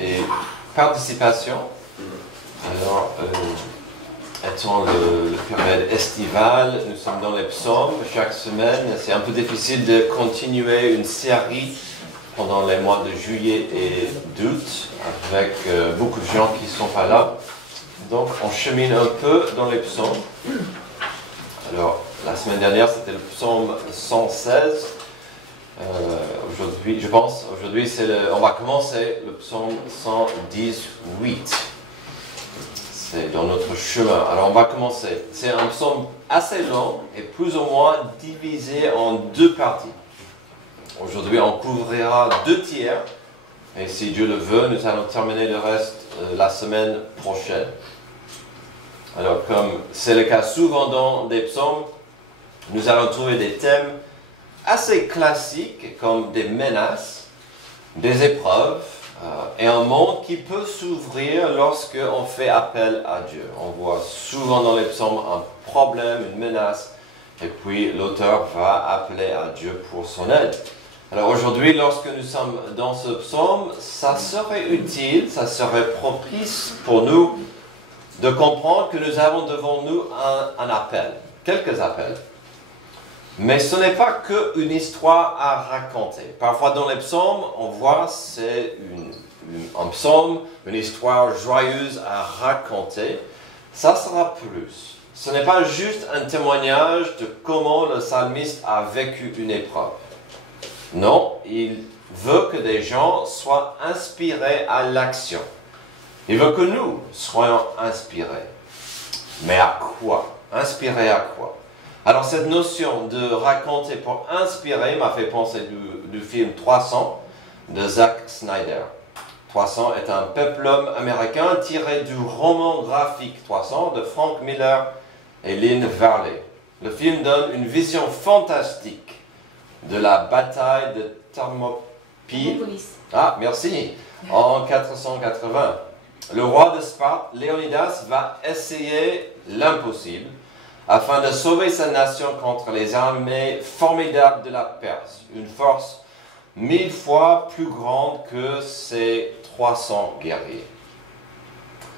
et participation. Alors, étant le période estivale, nous sommes dans les psaumes chaque semaine. C'est un peu difficile de continuer une série pendant les mois de juillet et d'août avec beaucoup de gens qui ne sont pas là. Donc, on chemine un peu dans les psaumes. Alors, la semaine dernière, c'était le psaume 116. Aujourd'hui, on va commencer le psaume 118. C'est dans notre chemin. Alors, on va commencer. C'est un psaume assez long et plus ou moins divisé en deux parties. Aujourd'hui, on couvrira 2 tiers. Et si Dieu le veut, nous allons terminer le reste la semaine prochaine. Alors, comme c'est le cas souvent dans des psaumes, nous allons trouver des thèmes assez classiques comme des menaces, des épreuves et un monde qui peut s'ouvrir lorsque on fait appel à Dieu. On voit souvent dans les psaumes un problème, une menace, et puis l'auteur va appeler à Dieu pour son aide. Alors aujourd'hui, lorsque nous sommes dans ce psaume, ça serait utile, ça serait propice pour nous de comprendre que nous avons devant nous un appel, quelques appels. Mais ce n'est pas qu'une histoire à raconter. Parfois dans les psaumes, on voit c'est un psaume, une histoire joyeuse à raconter. Ça sera plus. Ce n'est pas juste un témoignage de comment le psalmiste a vécu une épreuve. Non, il veut que des gens soient inspirés à l'action. Il veut que nous soyons inspirés. Mais à quoi? Inspirés à quoi? Alors cette notion de raconter pour inspirer m'a fait penser du film 300 de Zack Snyder. 300 est un peplum américain tiré du roman graphique 300 de Frank Miller et Lynn Varley. Le film donne une vision fantastique de la bataille de Thermopyles. Ah, merci. En 480. Le roi de Sparte, Léonidas, va essayer l'impossible afin de sauver sa nation contre les armées formidables de la Perse, une force 1000 fois plus grande que ses 300 guerriers.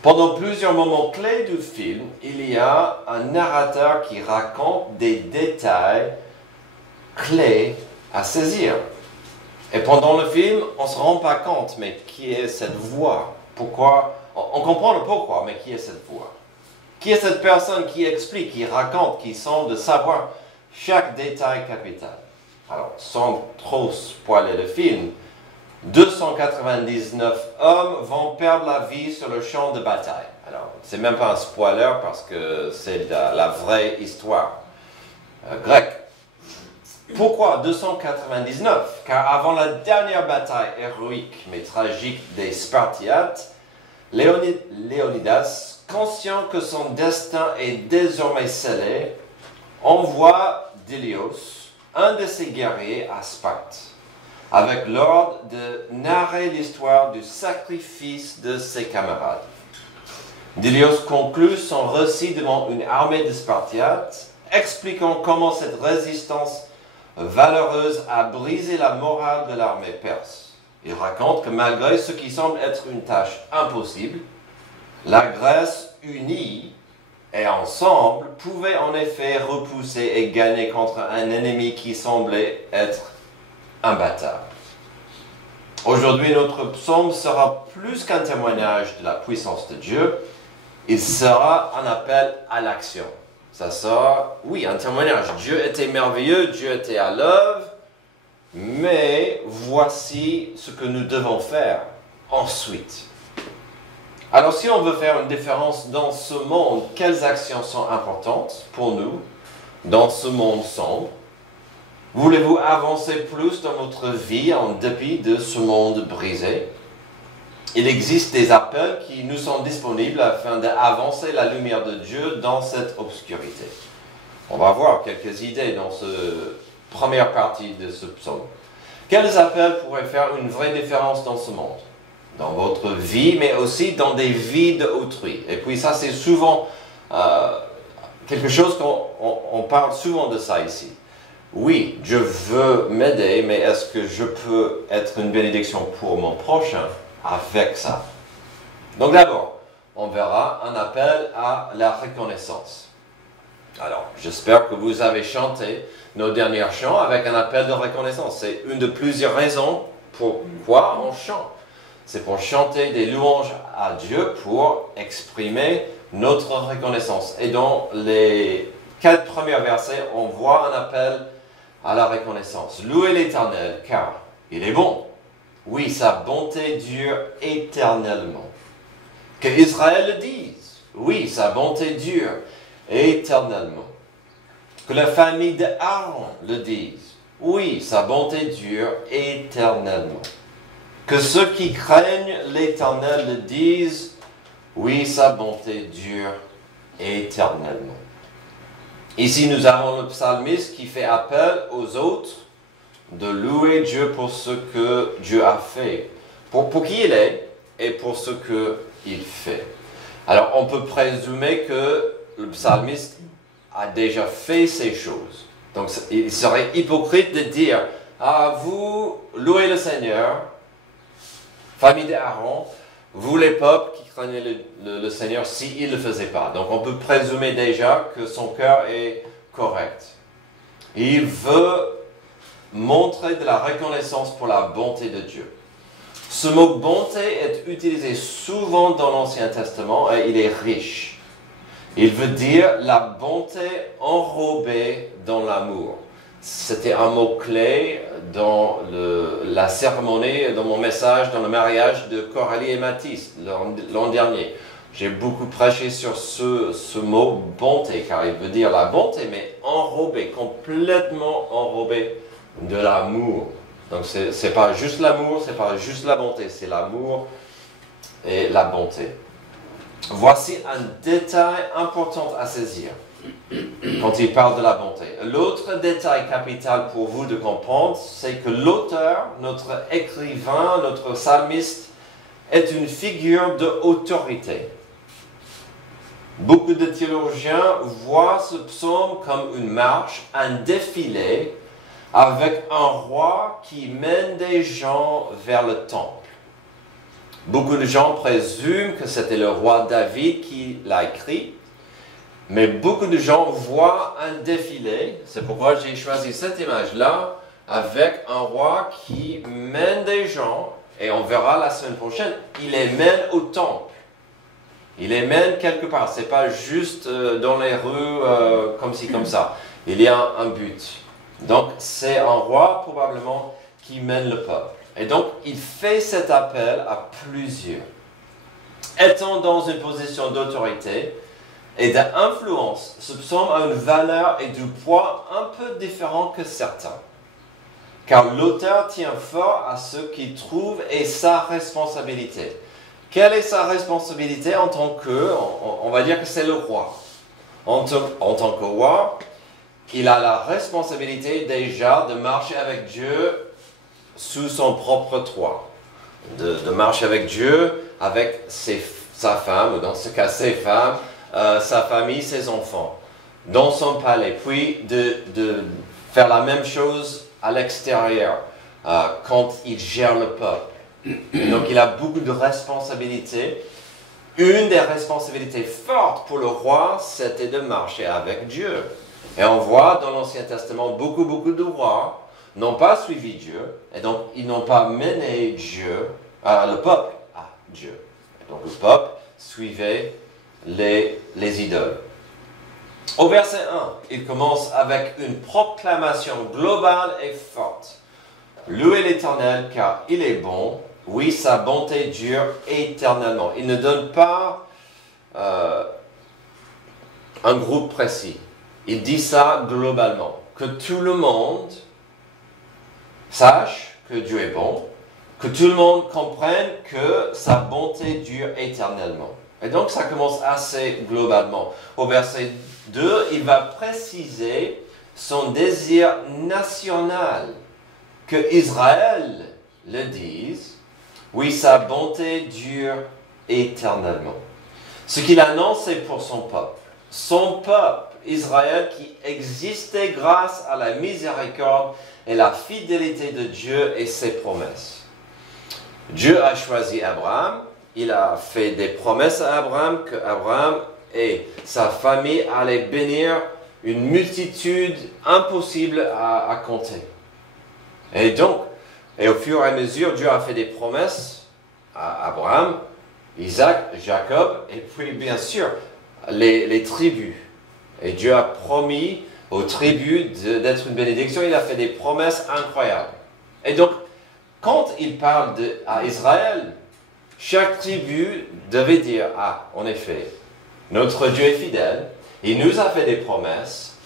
Pendant plusieurs moments clés du film, il y a un narrateur qui raconte des détails clés à saisir. Et pendant le film, on ne se rend pas compte, mais qui est cette voix? Pourquoi? On comprend le pourquoi, mais qui est cette voix? Qui est cette personne qui explique, qui raconte, qui semble de savoir chaque détail capital? Alors, sans trop spoiler le film, 299 hommes vont perdre la vie sur le champ de bataille. Alors, c'est même pas un spoiler parce que c'est la vraie histoire grecque. Pourquoi 299? Car avant la dernière bataille héroïque mais tragique des Spartiates, Léonidas, conscient que son destin est désormais scellé, envoie Délios, un de ses guerriers, à Sparte, avec l'ordre de narrer l'histoire du sacrifice de ses camarades. Délios conclut son récit devant une armée de Spartiates, expliquant comment cette résistance valeureuse a brisé la morale de l'armée perse. Il raconte que malgré ce qui semble être une tâche impossible, la Grèce unie et ensemble pouvait en effet repousser et gagner contre un ennemi qui semblait être imbattable. Aujourd'hui, notre psaume sera plus qu'un témoignage de la puissance de Dieu, il sera un appel à l'action. Ça sera, oui, un témoignage. Dieu était merveilleux, Dieu était à l'œuvre, mais voici ce que nous devons faire ensuite. Alors si on veut faire une différence dans ce monde, quelles actions sont importantes pour nous dans ce monde sombre? Voulez-vous avancer plus dans votre vie en dépit de ce monde brisé? Il existe des appels qui nous sont disponibles afin d'avancer la lumière de Dieu dans cette obscurité. On va voir quelques idées dans cette première partie de ce psaume. Quels appels pourraient faire une vraie différence dans ce monde? Dans votre vie, mais aussi dans des vies d'autrui. Et puis ça, c'est souvent quelque chose qu'on parle souvent de ça ici. Oui, Dieu veut m'aider, mais est-ce que je peux être une bénédiction pour mon prochain? avec ça. Donc d'abord, on verra un appel à la reconnaissance. Alors, j'espère que vous avez chanté nos derniers chants avec un appel de reconnaissance. C'est une de plusieurs raisons pourquoi on chante. C'est pour chanter des louanges à Dieu, pour exprimer notre reconnaissance. Et dans les 4 premiers versets, on voit un appel à la reconnaissance. Louez l'Éternel, car il est bon. Oui, sa bonté dure éternellement. Que Israël le dise. Oui, sa bonté dure éternellement. Que la famille d'Aaron le dise. Oui, sa bonté dure éternellement. Que ceux qui craignent l'Éternel le disent. Oui, sa bonté dure éternellement. Ici, nous avons le psalmiste qui fait appel aux autres de louer Dieu pour ce que Dieu a fait, pour qui il est et pour ce qu'il fait. Alors, on peut présumer que le psalmiste a déjà fait ces choses. Donc, il serait hypocrite de dire « Ah, vous louez le Seigneur, famille d'Aaron, vous les peuples qui craignez le Seigneur, s'il ne le faisait pas. » Donc, on peut présumer déjà que son cœur est correct. Il veut montrer de la reconnaissance pour la bonté de Dieu. Ce mot bonté est utilisé souvent dans l'Ancien Testament et il est riche. Il veut dire la bonté enrobée dans l'amour. C'était un mot-clé dans la cérémonie, dans mon message, dans le mariage de Coralie et Mathis l'an dernier. J'ai beaucoup prêché sur ce mot bonté, car il veut dire la bonté, mais enrobée, complètement enrobée de l'amour. Donc c'est pas juste l'amour, c'est pas juste la bonté, c'est l'amour et la bonté. Voici un détail important à saisir quand il parle de la bonté. L'autre détail capital pour vous de comprendre, c'est que l'auteur, notre écrivain, notre psalmiste, est une figure d'autorité. Beaucoup de théologiens voient ce psaume comme une marche, un défilé, avec un roi qui mène des gens vers le temple. Beaucoup de gens présument que c'était le roi David qui l'a écrit, mais beaucoup de gens voient un défilé. C'est pourquoi j'ai choisi cette image-là, avec un roi qui mène des gens, et on verra la semaine prochaine, il les mène au temple. Il les mène quelque part, ce n'est pas juste dans les rues comme ci, comme ça. Il y a un but. Donc, c'est un roi, probablement, qui mène le peuple. Et donc, il fait cet appel à plusieurs. Étant dans une position d'autorité et d'influence, ce psaume a une valeur et du poids un peu différent que certains. Car l'auteur tient fort à ce qu'il trouve et sa responsabilité. Quelle est sa responsabilité en tant que, on va dire que c'est le roi. En tant que roi, il a la responsabilité déjà de marcher avec Dieu sous son propre toit. De marcher avec Dieu, avec sa femme, ou dans ce cas ses femmes, sa famille, ses enfants, dans son palais. Puis de faire la même chose à l'extérieur, quand il gère le peuple. Donc il a beaucoup de responsabilités. Une des responsabilités fortes pour le roi, c'était de marcher avec Dieu. Et on voit dans l'Ancien Testament beaucoup de rois n'ont pas suivi Dieu, et donc ils n'ont pas mené le peuple à Dieu. Et donc le peuple suivait les idoles. Au verset 1, il commence avec une proclamation globale et forte. Louez l'Éternel car il est bon, oui, sa bonté dure éternellement. Il ne donne pas un groupe précis. Il dit ça globalement. Que tout le monde sache que Dieu est bon, que tout le monde comprenne que sa bonté dure éternellement. Et donc ça commence assez globalement. Au verset 2, il va préciser son désir national, que Israël le dise, oui, sa bonté dure éternellement. Ce qu'il annonce, c'est pour son peuple. Son peuple, Israël, qui existait grâce à la miséricorde et la fidélité de Dieu et ses promesses. Dieu a choisi Abraham, il a fait des promesses à Abraham que Abraham et sa famille allaient bénir une multitude impossible à compter. Et donc, et au fur et à mesure, Dieu a fait des promesses à Abraham, Isaac, Jacob, et puis bien sûr, les tribus. Et Dieu a promis aux tribus d'être une bénédiction, il a fait des promesses incroyables. Et donc, quand il parle à Israël, chaque tribu devait dire, ah, en effet, notre Dieu est fidèle, il nous a fait des promesses,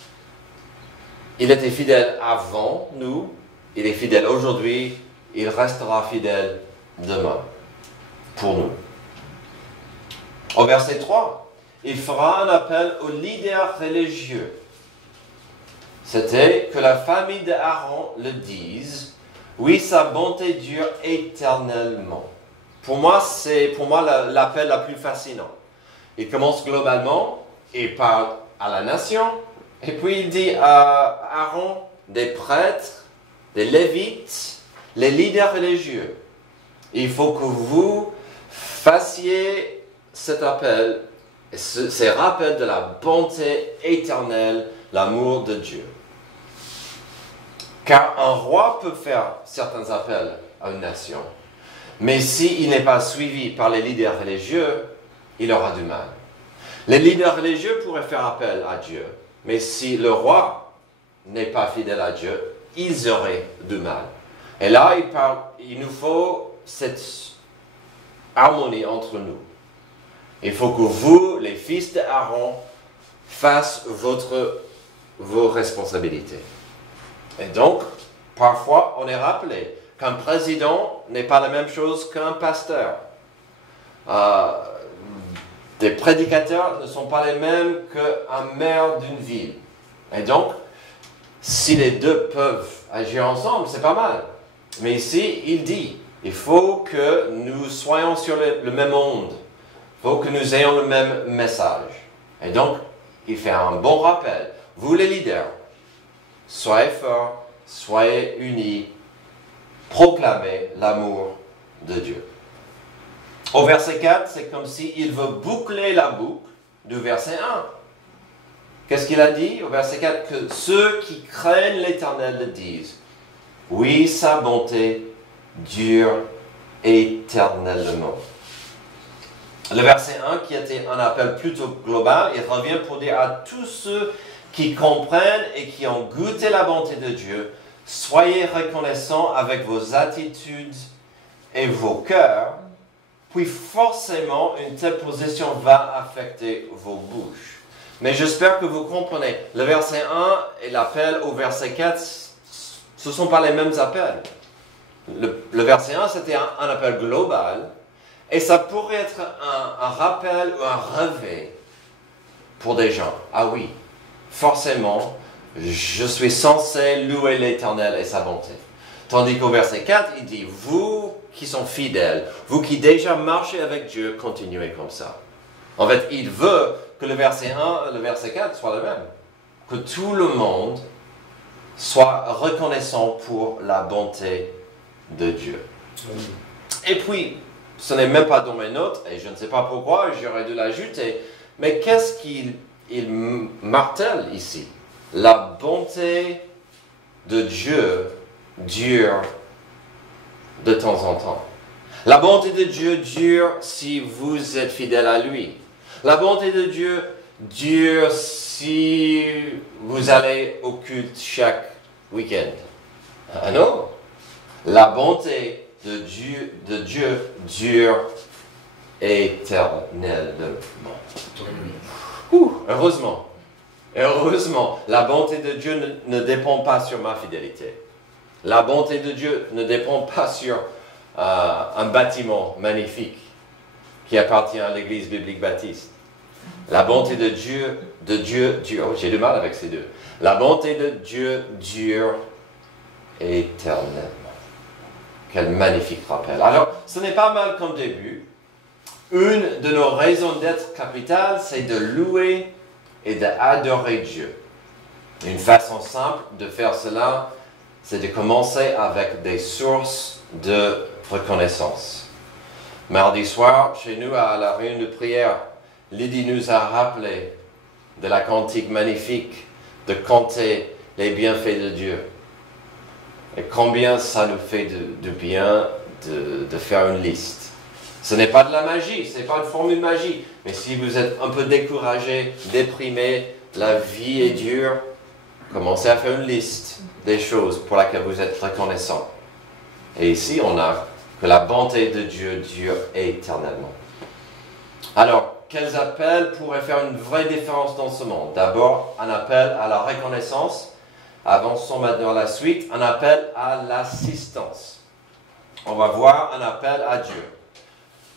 il était fidèle avant nous, il est fidèle aujourd'hui, il restera fidèle demain, pour nous. Au verset 3, il fera un appel aux leaders religieux. C'était que la famille d'Aaron le dise, oui, sa bonté dure éternellement. Pour moi, c'est l'appel la plus fascinant. Il commence globalement, il parle à la nation, et puis il dit à Aaron, des prêtres, des lévites, les leaders religieux, il faut que vous fassiez cet appel, ces rappels de la bonté éternelle, l'amour de Dieu. Car un roi peut faire certains appels à une nation, mais s'il n'est pas suivi par les leaders religieux, il aura du mal. Les leaders religieux pourraient faire appel à Dieu, mais si le roi n'est pas fidèle à Dieu, ils auraient du mal. Et là, il nous faut cette harmonie entre nous. Il faut que vous, les fils d'Aaron, fassiez vos responsabilités. Et donc, parfois, on est rappelé qu'un président n'est pas la même chose qu'un pasteur. Des prédicateurs ne sont pas les mêmes qu'un maire d'une ville. Et donc, si les deux peuvent agir ensemble, c'est pas mal. Mais ici, il dit, il faut que nous soyons sur le même onde. Il faut que nous ayons le même message. Et donc, il fait un bon rappel. Vous les leaders, soyez forts, soyez unis, proclamez l'amour de Dieu. Au verset 4, c'est comme s'il veut boucler la boucle du verset 1. Qu'est-ce qu'il a dit au verset 4? Que ceux qui craignent l'Éternel le disent. Oui, sa bonté dure éternellement. Le verset 1, qui était un appel plutôt global, il revient pour dire à tous ceux qui comprennent et qui ont goûté la bonté de Dieu, soyez reconnaissants avec vos attitudes et vos cœurs, puis forcément une telle position va affecter vos bouches. Mais j'espère que vous comprenez, le verset 1 et l'appel au verset 4, ce ne sont pas les mêmes appels. Le verset 1, c'était un appel global, et ça pourrait être un rappel ou un réveil pour des gens. Ah oui, forcément, je suis censé louer l'Éternel et sa bonté. Tandis qu'au verset 4, il dit, vous qui sont fidèles, vous qui déjà marchez avec Dieu, continuez comme ça. En fait, il veut que le verset 1 et le verset 4 soient le même. Que tout le monde soit reconnaissant pour la bonté de Dieu. Et puis, ce n'est même pas dans mes notes, et je ne sais pas pourquoi, j'aurais dû l'ajouter, mais qu'est-ce qu'il martèle ici? La bonté de Dieu dure de temps en temps. La bonté de Dieu dure si vous êtes fidèle à lui. La bonté de Dieu dure si vous allez au culte chaque week-end. Ah non, la bonté de Dieu dure éternellement. Heureusement. Heureusement, la bonté de Dieu ne dépend pas sur ma fidélité. La bonté de Dieu ne dépend pas sur un bâtiment magnifique qui appartient à l'Église biblique baptiste. La bonté de Dieu dure. Oh, j'ai du mal avec ces deux. La bonté de Dieu dure éternellement. Quel magnifique rappel. Alors, ce n'est pas mal comme début. Une de nos raisons d'être capitales, c'est de louer et d'adorer Dieu. Une façon simple de faire cela, c'est de commencer avec des sources de reconnaissance. Mardi soir, chez nous, à la réunion de prière, Lydie nous a rappelé de la cantique magnifique de compter les bienfaits de Dieu. Et combien ça nous fait de bien de faire une liste. Ce n'est pas de la magie, ce n'est pas une formule magie. Mais si vous êtes un peu découragé, déprimé, la vie est dure, commencez à faire une liste des choses pour lesquelles vous êtes reconnaissant. Et ici, on a que la bonté de Dieu dure éternellement. Alors, quels appels pourraient faire une vraie différence dans ce monde? D'abord, un appel à la reconnaissance. Avançons maintenant à la suite. Un appel à l'assistance. On va voir un appel à Dieu.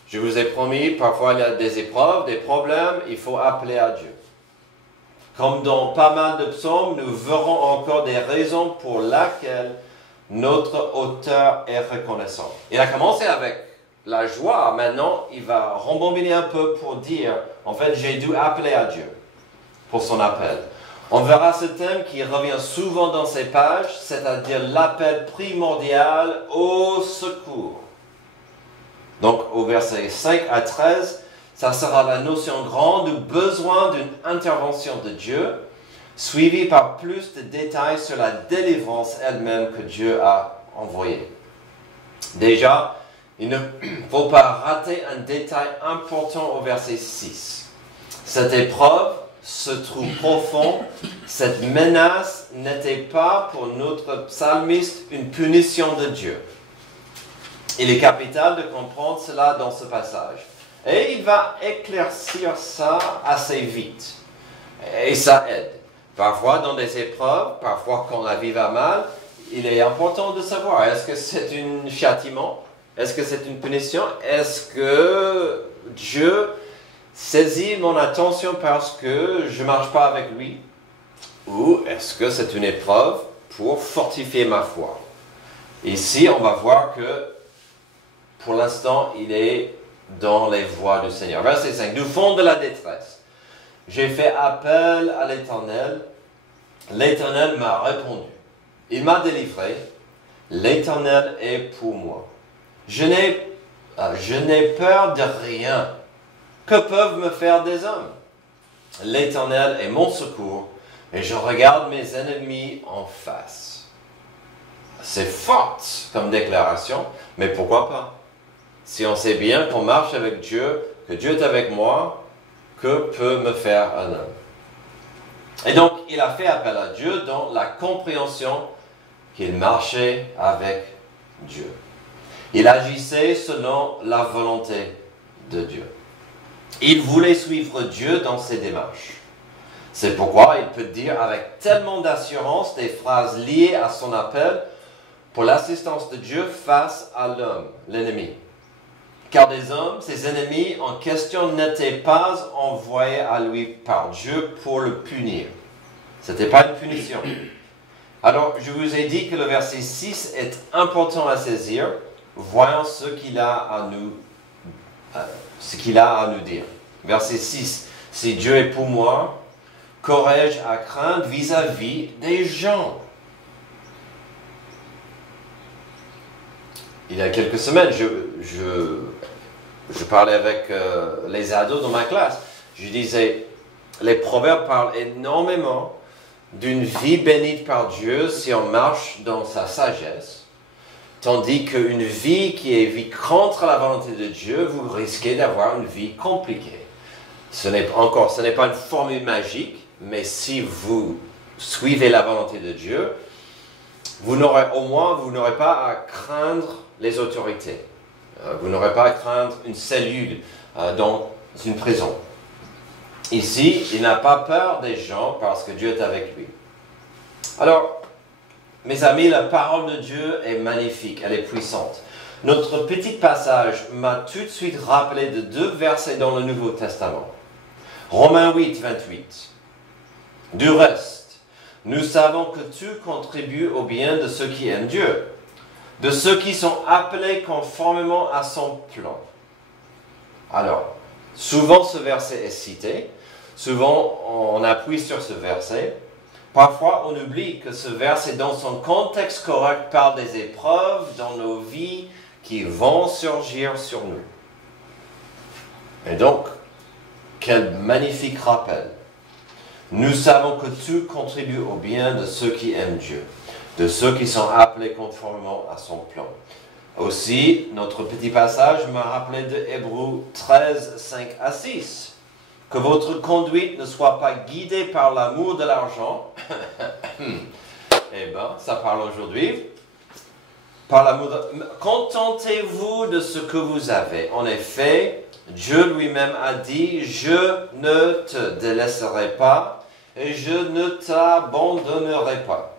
Je vous ai promis, parfois il y a des épreuves, des problèmes, il faut appeler à Dieu. Comme dans pas mal de psaumes, nous verrons encore des raisons pour lesquelles notre auteur est reconnaissant. Il a commencé avec la joie, maintenant il va rembobiner un peu pour dire, en fait, j'ai dû appeler à Dieu pour son appel. On verra ce thème qui revient souvent dans ces pages, c'est-à-dire l'appel primordial au secours. Donc au verset 5 à 13, ça sera la notion grande du besoin d'une intervention de Dieu, suivie par plus de détails sur la délivrance elle-même que Dieu a envoyée. Déjà, il ne faut pas rater un détail important au verset 6. Cette épreuve, ce trou profond, cette menace n'était pas pour notre psalmiste une punition de Dieu. Il est capital de comprendre cela dans ce passage. Et il va éclaircir ça assez vite. Et ça aide. Parfois dans des épreuves, parfois quand la vie va mal, il est important de savoir, est-ce que c'est un châtiment? Est-ce que c'est une punition? Est-ce que Dieu saisit mon attention parce que je ne marche pas avec lui? Ou est-ce que c'est une épreuve pour fortifier ma foi? Ici, on va voir que pour l'instant, il est dans les voies du Seigneur. Verset 5. Du fond de la détresse, j'ai fait appel à l'Éternel. L'Éternel m'a répondu. Il m'a délivré. L'Éternel est pour moi. Je n'ai peur de rien. Que peuvent me faire des hommes? L'Éternel est mon secours et je regarde mes ennemis en face. C'est fort comme déclaration, mais pourquoi pas? Si on sait bien qu'on marche avec Dieu, que Dieu est avec moi, que peut me faire un homme? Et donc, il a fait appel à Dieu dans la compréhension qu'il marchait avec Dieu. Il agissait selon la volonté de Dieu. Il voulait suivre Dieu dans ses démarches. C'est pourquoi il peut dire avec tellement d'assurance des phrases liées à son appel pour l'assistance de Dieu face à l'homme, l'ennemi. Car des hommes, ses ennemis en question, n'étaient pas envoyés à lui par Dieu pour le punir. Ce n'était pas une punition. Alors, je vous ai dit que le verset 6 est important à saisir. Voyons ce qu'il a à nous dire. Verset 6. Si Dieu est pour moi, qu'aurais-je à craindre vis-à-vis des gens? Il y a quelques semaines, je parlais avec les ados dans ma classe. Je disais, les proverbes parlent énormément d'une vie bénie par Dieu si on marche dans sa sagesse, tandis qu'une vie qui est vie contre la volonté de Dieu, vous risquez d'avoir une vie compliquée. Ce n'est pas une formule magique, mais si vous suivez la volonté de Dieu, vous n'aurez pas à craindre les autorités. Vous n'aurez pas à craindre une cellule dans une prison. Ici, il n'a pas peur des gens parce que Dieu est avec lui. Alors, mes amis, la parole de Dieu est magnifique, elle est puissante. Notre petit passage m'a tout de suite rappelé de deux versets dans le Nouveau Testament. Romains 8, 28. Du reste, nous savons que tout contribue au bien de ceux qui aiment Dieu, de ceux qui sont appelés conformément à son plan. Alors, souvent ce verset est cité, souvent on appuie sur ce verset, Parfois, on oublie que ce verset, dans son contexte correct, parle des épreuves dans nos vies qui vont surgir sur nous. Et donc, quel magnifique rappel. Nous savons que tout contribue au bien de ceux qui aiment Dieu, de ceux qui sont appelés conformément à son plan. Aussi, notre petit passage m'a rappelé de Hébreux 13, 5 à 6. Que votre conduite ne soit pas guidée par l'amour de l'argent. Eh bien, ça parle aujourd'hui. Par l'amour de... Contentez-vous de ce que vous avez. En effet, Dieu lui-même a dit, je ne te délaisserai pas et je ne t'abandonnerai pas.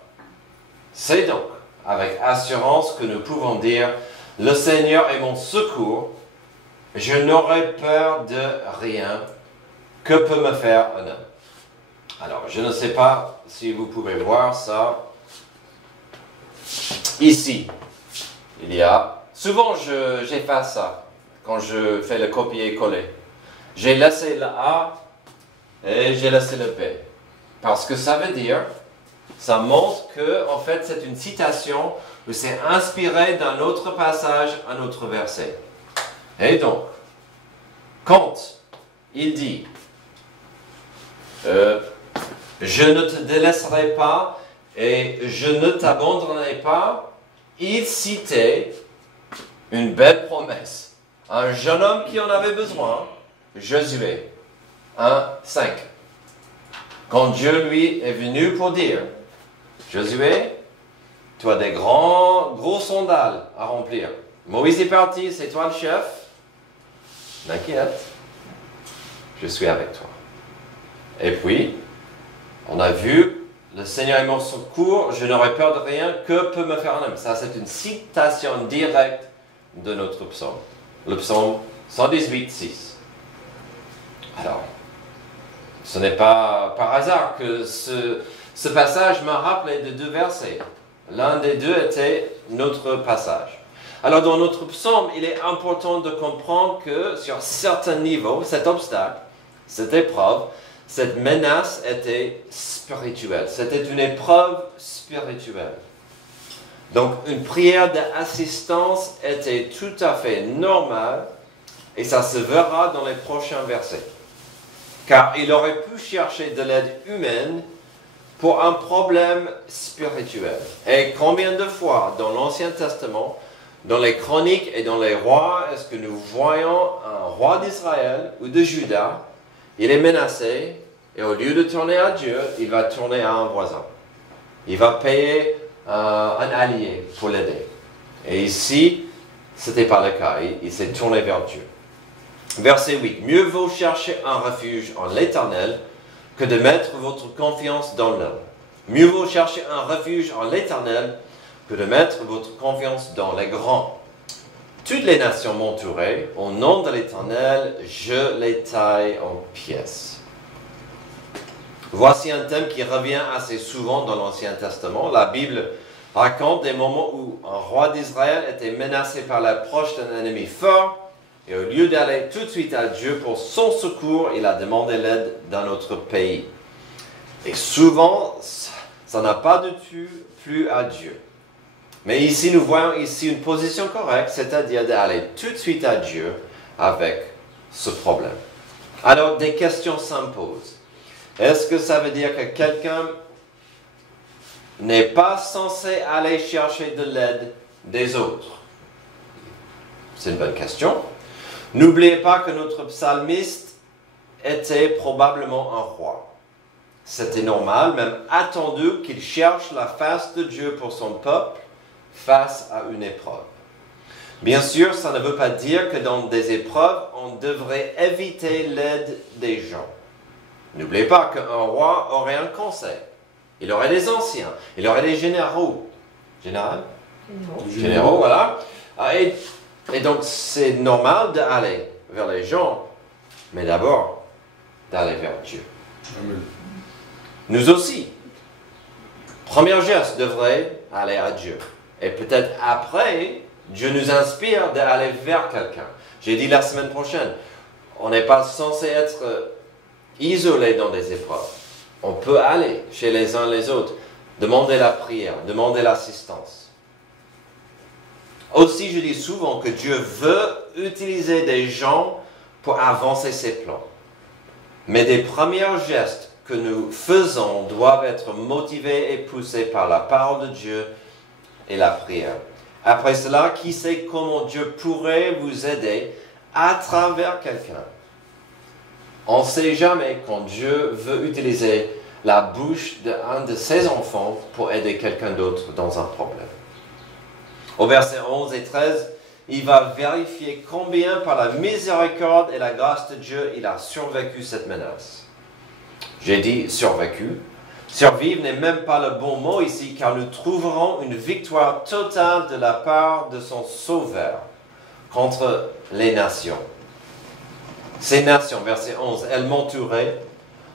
C'est donc avec assurance que nous pouvons dire, le Seigneur est mon secours, je n'aurai peur de rien. Que peut me faire un homme? Alors, je ne sais pas si vous pouvez voir ça. Ici, il y a... Souvent, j'efface ça quand je fais le copier-coller. J'ai laissé le A et j'ai laissé le B. Parce que ça veut dire, ça montre que, en fait, c'est une citation où c'est inspiré d'un autre passage, un autre verset. Et donc, quand il dit... je ne te délaisserai pas et je ne t'abandonnerai pas. Il citait une belle promesse. Un jeune homme qui en avait besoin, Josué 1, 5. Quand Dieu lui est venu pour dire, Josué, tu as des gros sandales à remplir. Moïse est parti, c'est toi le chef. N'inquiète, je suis avec toi. Et puis, on a vu, le Seigneur est mon secours, je n'aurai peur de rien, que peut me faire un homme? Ça, c'est une citation directe de notre psaume. Le psaume 118, 6. Alors, ce n'est pas par hasard que ce passage m'a rappelé de deux versets. L'un des deux était notre passage. Alors, dans notre psaume, il est important de comprendre que sur certains niveaux, cet obstacle, cette épreuve, cette menace était spirituelle. C'était une épreuve spirituelle. Donc, une prière d'assistance était tout à fait normale et ça se verra dans les prochains versets. Car il aurait pu chercher de l'aide humaine pour un problème spirituel. Et combien de fois dans l'Ancien Testament, dans les chroniques et dans les rois, est-ce que nous voyons un roi d'Israël ou de Juda, il est menacé, et au lieu de tourner à Dieu, il va tourner à un voisin. Il va payer un allié pour l'aider. Et ici, ce n'était pas le cas. Il s'est tourné vers Dieu. Verset 8. Mieux vaut chercher un refuge en l'Éternel que de mettre votre confiance dans l'homme. Mieux vaut chercher un refuge en l'Éternel que de mettre votre confiance dans les grands. Toutes les nations m'entouraient. Au nom de l'Éternel, je les taille en pièces. Voici un thème qui revient assez souvent dans l'Ancien Testament. La Bible raconte des moments où un roi d'Israël était menacé par l'approche d'un ennemi fort, et au lieu d'aller tout de suite à Dieu pour son secours, il a demandé l'aide d'un autre pays. Et souvent, ça n'a pas du tout plu à Dieu. Mais ici, nous voyons ici une position correcte, c'est-à-dire d'aller tout de suite à Dieu avec ce problème. Alors, des questions s'imposent. Est-ce que ça veut dire que quelqu'un n'est pas censé aller chercher de l'aide des autres? C'est une bonne question. N'oubliez pas que notre psalmiste était probablement un roi. C'était normal, même attendu, qu'il cherche la face de Dieu pour son peuple face à une épreuve. Bien sûr, ça ne veut pas dire que dans des épreuves, on devrait éviter l'aide des gens. N'oubliez pas qu'un roi aurait un conseil. Il aurait des anciens. Il aurait des généraux. Généraux, voilà. Et donc, c'est normal d'aller vers les gens, mais d'abord, d'aller vers Dieu. Amen. Nous aussi, premier geste devrait aller à Dieu. Et peut-être après, Dieu nous inspire d'aller vers quelqu'un. J'ai dit la semaine prochaine, on n'est pas censé être isolé dans des épreuves. on peut aller chez les uns les autres, demander la prière, demander l'assistance. Aussi, je dis souvent que Dieu veut utiliser des gens pour avancer ses plans. Mais des premiers gestes que nous faisons doivent être motivés et poussés par la parole de Dieu et la prière. Après cela, qui sait comment Dieu pourrait vous aider à travers quelqu'un? On ne sait jamais quand Dieu veut utiliser la bouche d'un de ses enfants pour aider quelqu'un d'autre dans un problème. Au verset 11 et 13, il va vérifier combien par la miséricorde et la grâce de Dieu il a survécu cette menace. J'ai dit survécu. Survivre n'est même pas le bon mot ici, car nous trouverons une victoire totale de la part de son Sauveur contre les nations. Ces nations, verset 11, elles m'entouraient,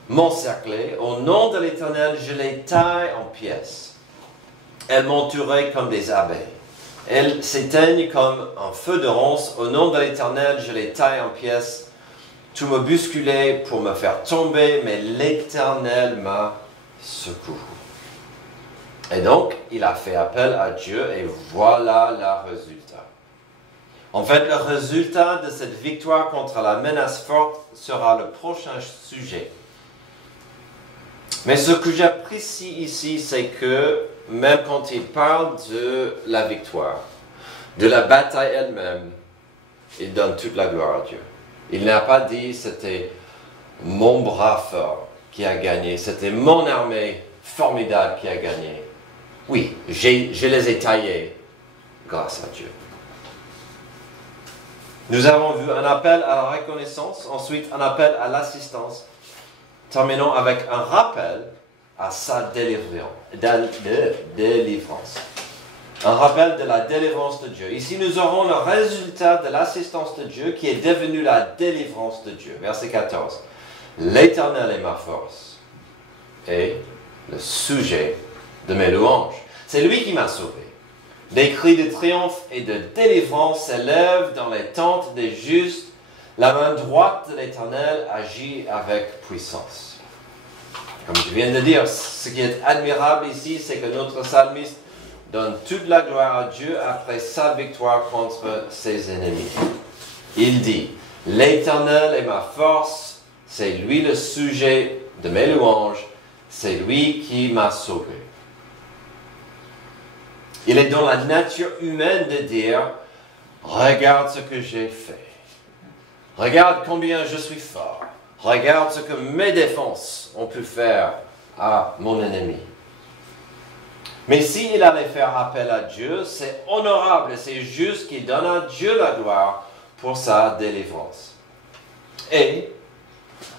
m'encerclaient. Au nom de l'Éternel, je les taille en pièces. Elles m'entouraient comme des abeilles. Elles s'éteignent comme un feu de ronce. Au nom de l'Éternel, je les taille en pièces. Tout me bousculait pour me faire tomber, mais l'Éternel m'a secouru. Et donc, il a fait appel à Dieu et voilà le résultat. En fait, le résultat de cette victoire contre la menace forte sera le prochain sujet. Mais ce que j'apprécie ici, c'est que même quand il parle de la victoire, de la bataille elle-même, il donne toute la gloire à Dieu. Il n'a pas dit c'était mon bras fort qui a gagné, c'était mon armée formidable qui a gagné. Oui, je les ai taillés grâce à Dieu. Nous avons vu un appel à la reconnaissance, ensuite un appel à l'assistance. Terminons avec un rappel à sa délivrance. Un rappel de la délivrance de Dieu. Ici, nous aurons le résultat de l'assistance de Dieu qui est devenue la délivrance de Dieu. Verset 14. L'Éternel est ma force et le sujet de mes louanges. C'est lui qui m'a sauvé. Des cris de triomphe et de délivrance s'élèvent dans les tentes des justes. La main droite de l'Éternel agit avec puissance. Comme je viens de dire, ce qui est admirable ici, c'est que notre psalmiste donne toute la gloire à Dieu après sa victoire contre ses ennemis. Il dit, « L'Éternel est ma force, c'est lui le sujet de mes louanges, c'est lui qui m'a sauvé. » Il est dans la nature humaine de dire, « Regarde ce que j'ai fait. Regarde combien je suis fort. Regarde ce que mes défenses ont pu faire à mon ennemi. » Mais s'il allait faire appel à Dieu, c'est honorable et c'est juste qu'il donne à Dieu la gloire pour sa délivrance. Et,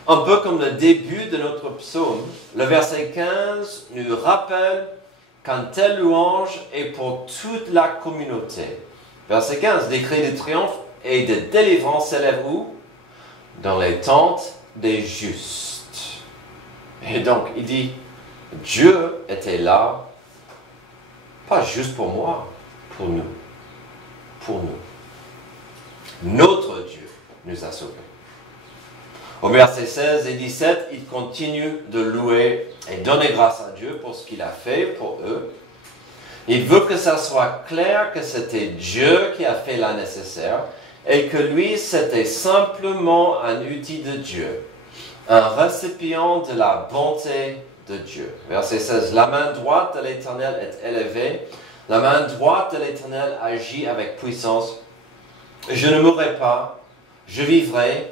un peu comme le début de notre psaume, le verset 15 nous rappelle qu'un tel louange est pour toute la communauté. Verset 15, des cris de triomphe et de délivrance s'élèvent où? Dans les tentes des justes. Et donc, il dit, Dieu était là, pas juste pour moi, pour nous. Pour nous. Notre Dieu nous a sauvés. Au verset 16 et 17, il continue de louer et donner grâce à Dieu pour ce qu'il a fait pour eux. Il veut que ça soit clair que c'était Dieu qui a fait la nécessaire et que lui, c'était simplement un outil de Dieu, un récipient de la bonté de Dieu. Verset 16, la main droite de l'Éternel est élevée, la main droite de l'Éternel agit avec puissance. Je ne mourrai pas, je vivrai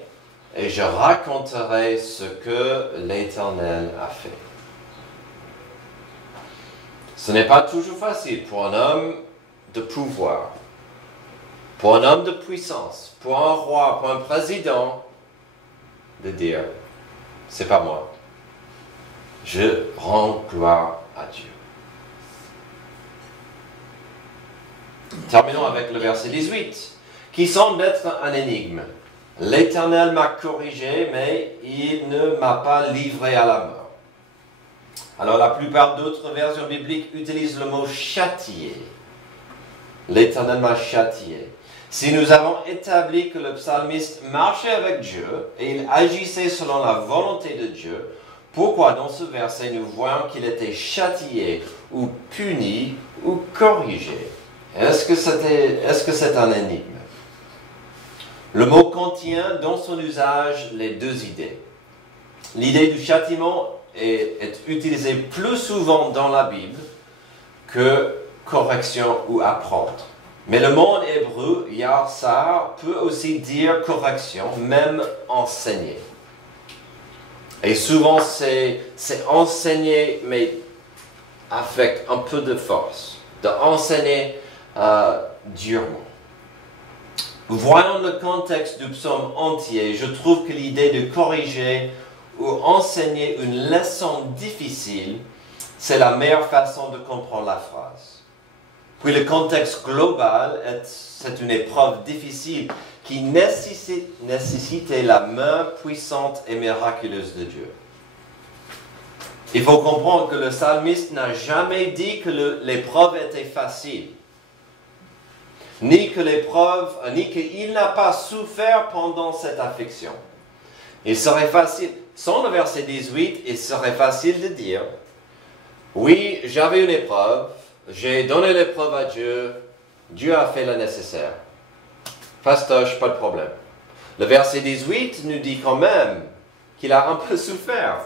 et je raconterai ce que l'Éternel a fait. Ce n'est pas toujours facile pour un homme de pouvoir, pour un homme de puissance, pour un roi, pour un président, de dire, c'est pas moi. Je rends gloire à Dieu. Terminons avec le verset 18, qui semble être un énigme. L'Éternel m'a corrigé, mais il ne m'a pas livré à la mort. Alors la plupart d'autres versions bibliques utilisent le mot châtier. L'Éternel m'a châtié. Si nous avons établi que le psalmiste marchait avec Dieu et il agissait selon la volonté de Dieu, Pourquoi dans ce verset nous voyons qu'il était châtié ou puni ou corrigé? Est-ce que c'est un énigme? Le mot contient dans son usage les deux idées. L'idée du châtiment est utilisée plus souvent dans la Bible que correction ou apprendre. Mais le mot en hébreu, yarsar, peut aussi dire correction, même enseigner. Et souvent, c'est enseigner, mais avec un peu de force, d'enseigner durement. Voyons le contexte du psaume entier, je trouve que l'idée de corriger ou enseigner une leçon difficile, c'est la meilleure façon de comprendre la phrase. Puis le contexte global, c'est une épreuve difficile qui nécessitait la main puissante et miraculeuse de Dieu. Il faut comprendre que le psalmiste n'a jamais dit que l'épreuve était facile, ni qu'il n'a pas souffert pendant cette affliction. Il serait facile, sans le verset 18, il serait facile de dire, oui, j'avais une épreuve, j'ai donné l'épreuve à Dieu, Dieu a fait le nécessaire. Fastoche, pas de problème. Le verset 18 nous dit quand même qu'il a un peu souffert.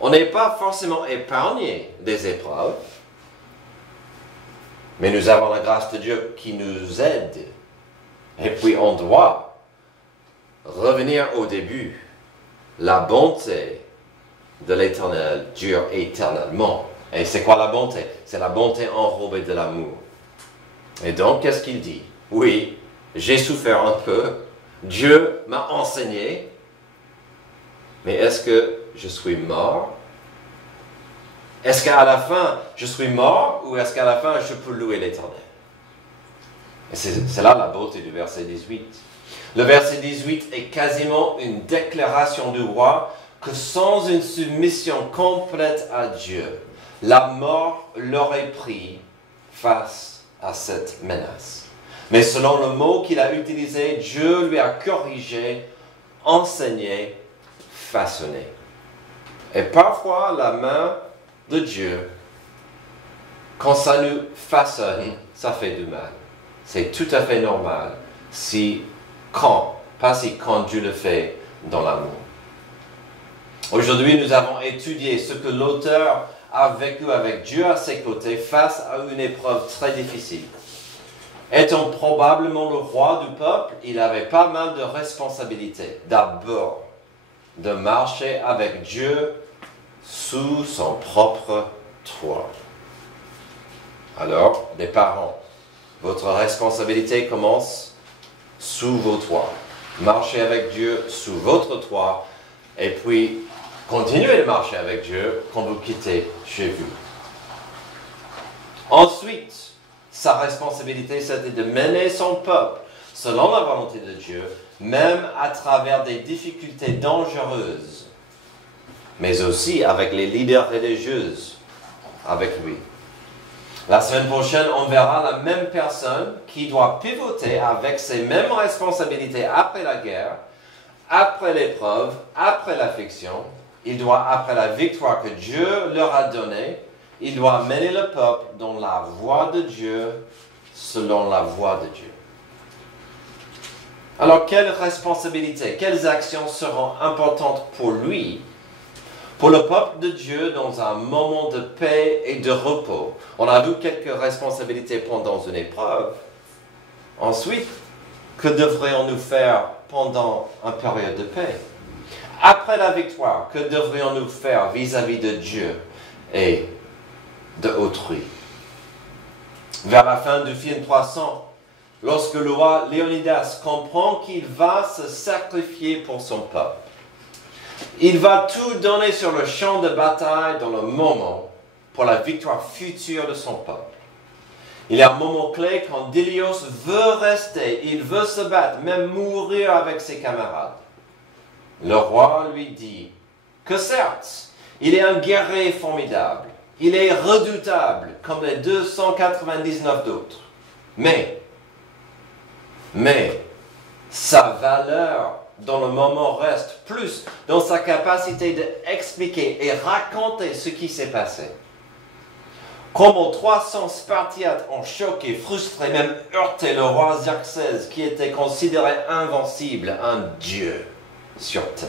On n'est pas forcément épargné des épreuves, mais nous avons la grâce de Dieu qui nous aide. Et puis on doit revenir au début. La bonté de l'Éternel dure éternellement. Et c'est quoi la bonté? C'est la bonté enrobée de l'amour. Et donc, qu'est-ce qu'il dit? Oui, j'ai souffert un peu. Dieu m'a enseigné. Mais est-ce que je suis mort? Est-ce qu'à la fin, je suis mort ou est-ce qu'à la fin, je peux louer l'Éternel? Et c'est là la beauté du verset 18. Le verset 18 est quasiment une déclaration du roi que sans une soumission complète à Dieu, la mort l'aurait pris face à cette menace. Mais selon le mot qu'il a utilisé, Dieu lui a corrigé, enseigné, façonné. Et parfois, la main de Dieu, quand ça nous façonne, ça fait du mal. C'est tout à fait normal pas si quand Dieu le fait dans l'amour. Aujourd'hui, nous avons étudié ce que l'auteur a vécu avec Dieu à ses côtés face à une épreuve très difficile. Étant probablement le roi du peuple, il avait pas mal de responsabilités. D'abord, de marcher avec Dieu sous son propre toit. Alors, les parents, votre responsabilité commence sous vos toits. Marchez avec Dieu sous votre toit et puis continuez de marcher avec Dieu quand vous quittez chez vous. Ensuite, sa responsabilité, c'était de mener son peuple selon la volonté de Dieu, même à travers des difficultés dangereuses, mais aussi avec les leaders religieux avec lui. La semaine prochaine, on verra la même personne qui doit pivoter avec ces mêmes responsabilités après la guerre, après l'épreuve, après l'affliction. Il doit, après la victoire que Dieu leur a donnée, il doit mener le peuple dans la voie de Dieu, selon la voie de Dieu. Alors, quelles responsabilités, quelles actions seront importantes pour lui, pour le peuple de Dieu dans un moment de paix et de repos? On a vu quelques responsabilités pendant une épreuve. Ensuite, que devrions-nous faire pendant une période de paix? Après la victoire, que devrions-nous faire vis-à-vis de Dieu et de autrui? Vers la fin du film 300, lorsque le roi Léonidas comprend qu'il va se sacrifier pour son peuple, il va tout donner sur le champ de bataille dans le moment pour la victoire future de son peuple. Il y a un moment clé quand Délios veut rester, il veut se battre, même mourir avec ses camarades. Le roi lui dit que certes, il est un guerrier formidable, il est redoutable comme les 299 d'autres, mais sa valeur dans le moment reste plus dans sa capacité d'expliquer et raconter ce qui s'est passé. Comment 300 Spartiates ont choqué, frustré, même heurté le roi Xerxès, qui était considéré invincible, un dieu sur terre.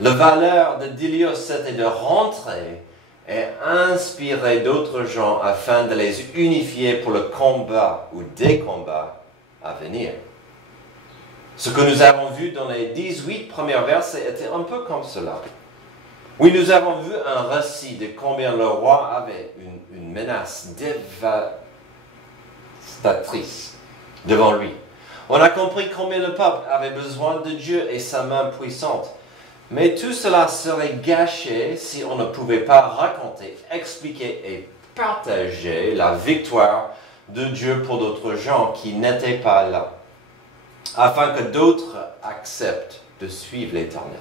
La valeur de Délios, c'était de rentrer et inspirer d'autres gens afin de les unifier pour le combat ou des combats à venir. Ce que nous avons vu dans les 18 premiers versets était un peu comme cela. Oui, nous avons vu un récit de combien le roi avait une menace dévastatrice devant lui. On a compris combien le peuple avait besoin de Dieu et sa main puissante. Mais tout cela serait gâché si on ne pouvait pas raconter, expliquer et partager la victoire de Dieu pour d'autres gens qui n'étaient pas là, afin que d'autres acceptent de suivre l'Éternel.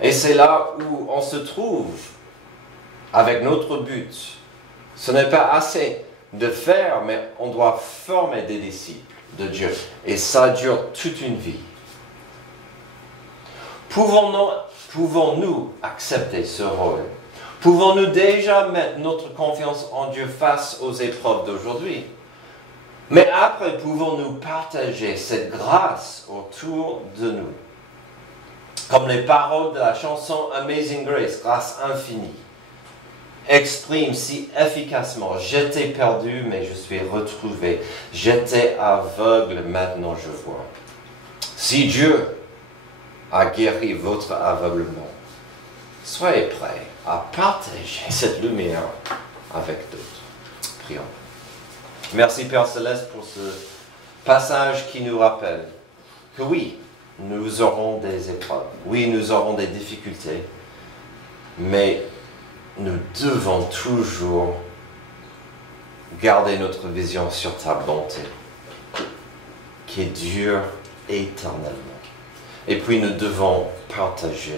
Et c'est là où on se trouve avec notre but. Ce n'est pas assez de faire, mais on doit former des disciples de Dieu. Et ça dure toute une vie. Pouvons-nous accepter ce rôle? Pouvons-nous déjà mettre notre confiance en Dieu face aux épreuves d'aujourd'hui? Mais après, pouvons-nous partager cette grâce autour de nous? Comme les paroles de la chanson Amazing Grace, grâce infinie, expriment si efficacement: j'étais perdu, mais je suis retrouvé. J'étais aveugle, maintenant je vois. Si Dieu a guéri votre aveuglement, soyez prêts à partager cette lumière avec d'autres. Prions. Merci Père Céleste pour ce passage qui nous rappelle que oui, nous aurons des épreuves, oui, nous aurons des difficultés, mais nous devons toujours garder notre vision sur ta bonté, qui dure éternellement. Et puis nous devons partager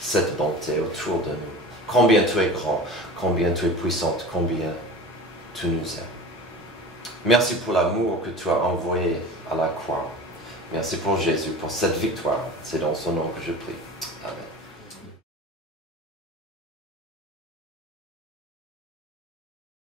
cette bonté autour de nous. Combien tu es grand, combien tu es puissante, combien tu nous aimes. Merci pour l'amour que tu as envoyé à la croix. Merci pour Jésus, pour cette victoire. C'est dans son nom que je prie. Amen.